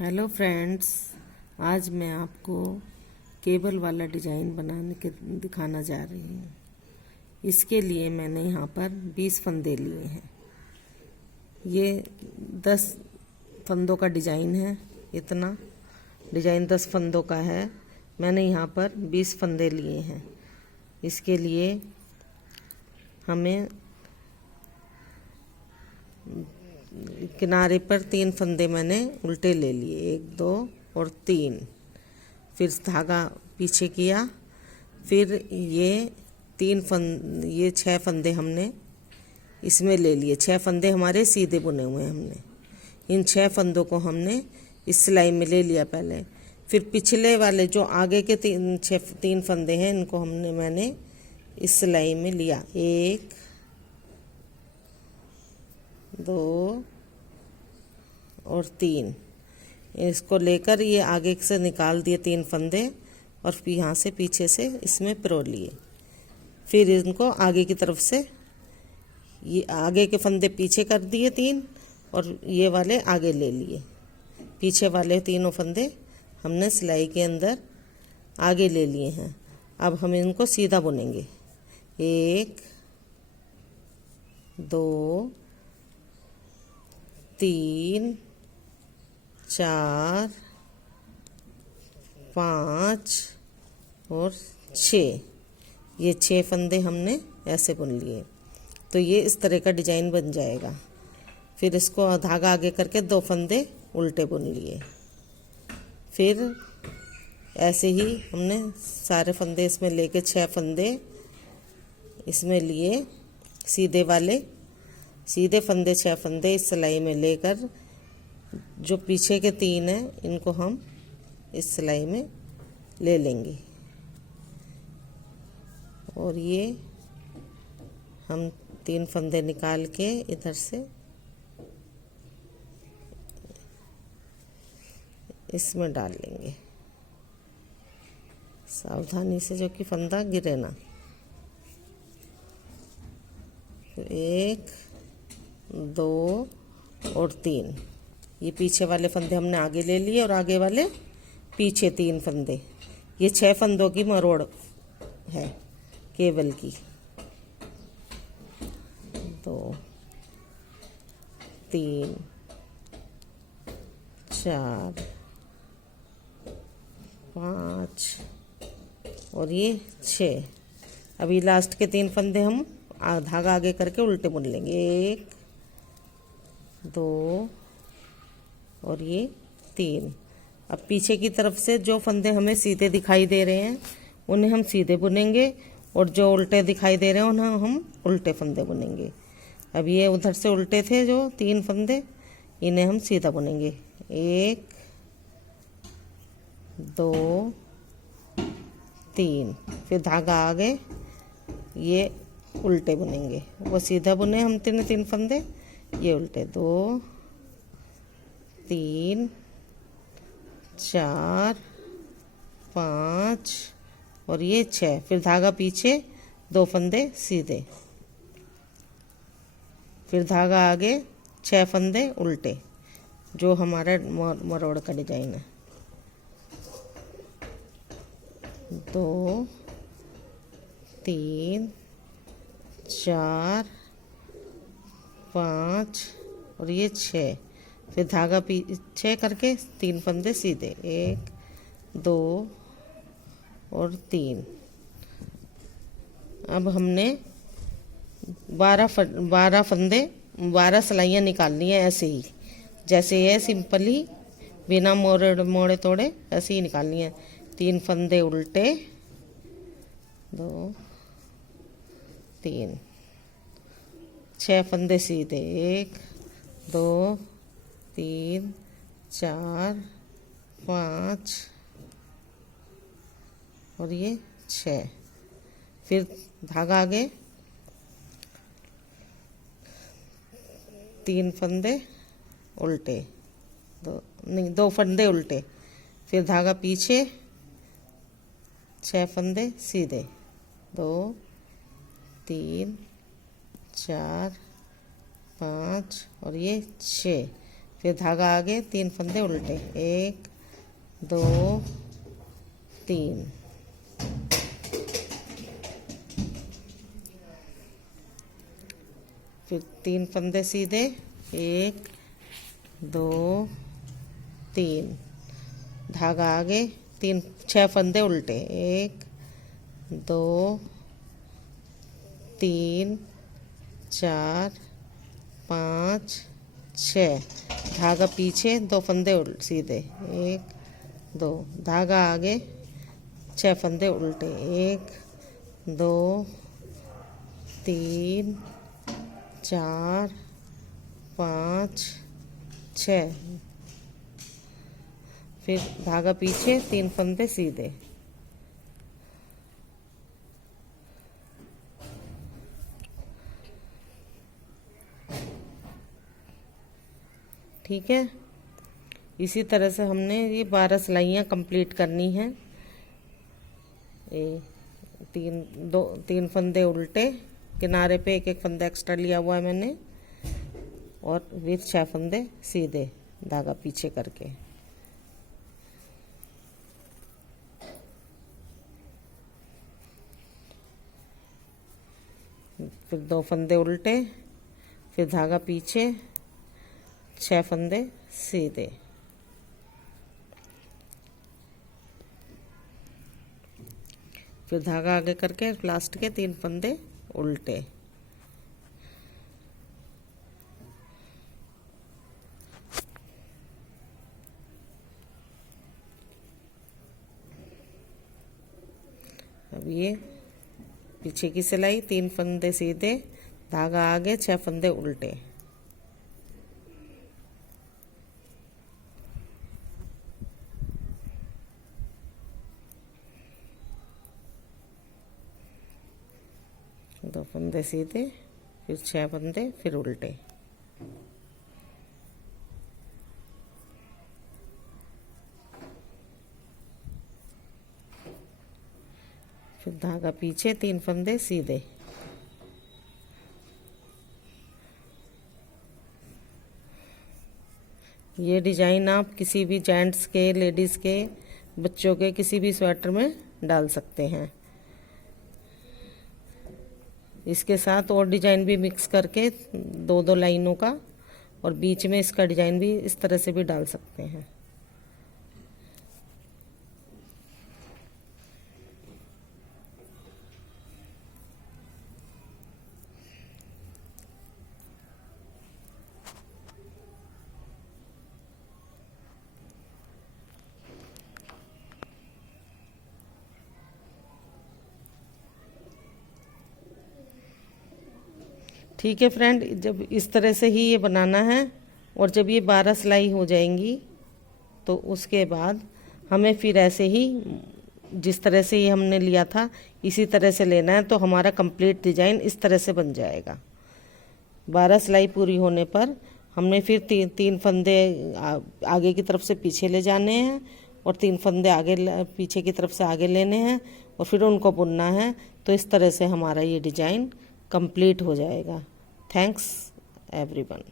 Hello friends, आज मैं आपको केबल वाला डिज़ाइन बनाने के दिखाना जा रही हूँ। इसके लिए मैंने यहाँ पर 20 फंदे लिए हैं। ये 10 फंदों का डिज़ाइन है। इतना डिज़ाइन 10 फंदों का है। मैंने यहाँ पर 20 फंदे लिए हैं। इसके लिए हमें किनारे पर 3 फंदे मैंने उल्टे ले लिए, 1 2 और 3। फिर धागा पीछे किया। फिर ये 6 फंदे हमने इसमें ले लिए। 6 फंदे हमारे सीधे बुने हुए हैं। हमने इन 6 फंदों को हमने इस सिलाई में ले लिया पहले। फिर पिछले वाले जो आगे के 3 फंदे हैं, इनको मैंने इस सिलाई में लिया। 1 2 और 3। इसको लेकर ये आगे से निकाल दिए 3 फंदे और फिर यहाँ से पीछे से इसमें पिरो लिए। फिर इनको आगे की तरफ से ये आगे के फंदे पीछे कर दिए 3 और ये वाले आगे ले लिए। पीछे वाले तीनों फंदे हमने सिलाई के अंदर आगे ले लिए हैं। अब हम इनको सीधा बुनेंगे। 1 2 3 4 5 और 6। ये 6 फंदे हमने ऐसे बुन लिए। तो ये इस तरह का डिजाइन बन जाएगा। फिर इसको धागा आगे करके 2 फंदे उल्टे बुन लिए। फिर ऐसे ही हमने सारे फंदे इसमें लेके 6 फंदे इसमें लिए। सीधे फंदे 6 फंदे इस सिलाई में लेकर जो पीछे के 3 हैं, इनको हम इस सिलाई में ले लेंगे। और ये हम 3 फंदे निकाल के इधर से इसमें डाल लेंगे, सावधानी से, जो कि फंदा गिरे ना। 1 2 और 3। ये पीछे वाले फंदे हमने आगे ले लिए और आगे वाले पीछे 3 फंदे। ये 6 फंदों की मरोड़ है केबल की। 2 3 4 5 और ये 6। अभी लास्ट के 3 फंदे हम धागा आगे करके उल्टे बुन लेंगे। 1 2 और ये 3। अब पीछे की तरफ से जो फंदे हमें सीधे दिखाई दे रहे हैं, उन्हें हम सीधे बुनेंगे, और जो उल्टे दिखाई दे रहे हैं उन्हें हम उल्टे फंदे बुनेंगे। अब ये उधर से उल्टे थे जो 3 फंदे, इन्हें हम सीधा बुनेंगे। 1 2 3। फिर धागा आगे, ये उल्टे बुनेंगे। वो सीधा बुने हम 3 फंदे, ये उल्टे। 2 3 4 5 और ये 6। फिर धागा पीछे, 2 फंदे सीधे। फिर धागा आगे, 6 फंदे उल्टे, जो हमारा मरोड़ का डिजाइन है। 2 3 4 5 और ये 6। फिर धागा पीछे करके 3 फंदे सीधे। 1 2 और 3। अब हमने 12 फंदे 12 सिलाइयाँ निकालनी है, ऐसे ही जैसे ये सिंपल ही बिना मोड़े तोड़े ऐसे ही निकालनी है। 3 फंदे उल्टे, 2 3। 6 फंदे सीधे। 1 2 3 4 5 और ये 6। फिर धागा आगे, 3 फंदे उल्टे, 2 फंदे उल्टे। फिर धागा पीछे, 6 फंदे सीधे। 2 3 4 5 और ये 6। फिर धागा आगे, 3 फंदे उल्टे, 1 2 3। फिर 3 फंदे सीधे, 1 2 3, धागा आगे, 6 फंदे उल्टे, 1 2 3 4 5 6, धागा पीछे, 2 फंदे सीधे, 1 2, धागा आगे, 6 फंदे उल्टे, 1 2 3 4 5 6, फिर धागा पीछे, 3 फंदे सीधे। ठीक है, इसी तरह से हमने ये 12 सिलाइयाँ कंप्लीट करनी हैं। 3 फंदे उल्टे, किनारे पे एक एक फंदा एक्स्ट्रा लिया हुआ है मैंने, और फिर 6 फंदे सीधे धागा पीछे करके। फिर 2 फंदे उल्टे, फिर धागा पीछे, 6 फंदे सीधे। फिर धागा आगे करके लास्ट के 3 फंदे उल्टे। अब ये पीछे की सिलाई, 3 फंदे सीधे, धागा आगे, 6 फंदे उल्टे। दो फंदे सीधे, फिर 6 फंदे, फिर उल्टे। फिर धागा पीछे, 3 फंदे सीधे। ये डिजाइन आप किसी भी जेंट्स के, लेडीज के, बच्चों के किसी भी स्वेटर में डाल सकते हैं। इसके साथ और डिजाइन भी मिक्स करके 2-2 लाइनों का, और बीच में इसका डिजाइन भी इस तरह से भी डाल सकते हैं। ठीक है फ्रेंड, जब इस तरह से ही ये बनाना है, और जब ये 12 सिलाई हो जाएंगी तो उसके बाद हमें फिर ऐसे ही जिस तरह से ये हमने लिया था इसी तरह से लेना है, तो हमारा कंप्लीट डिजाइन इस तरह से बन जाएगा। 12 सिलाई पूरी होने पर हमने फिर 3 फंदे आगे की तरफ से पीछे ले जाने हैं, और 3 फंदे आगे पीछे की तरफ से आगे लेने हैं, और फिर उनको बुनना है। तो इस तरह से हमारा ये डिजाइन कंप्लीट हो जाएगा। Thanks everyone.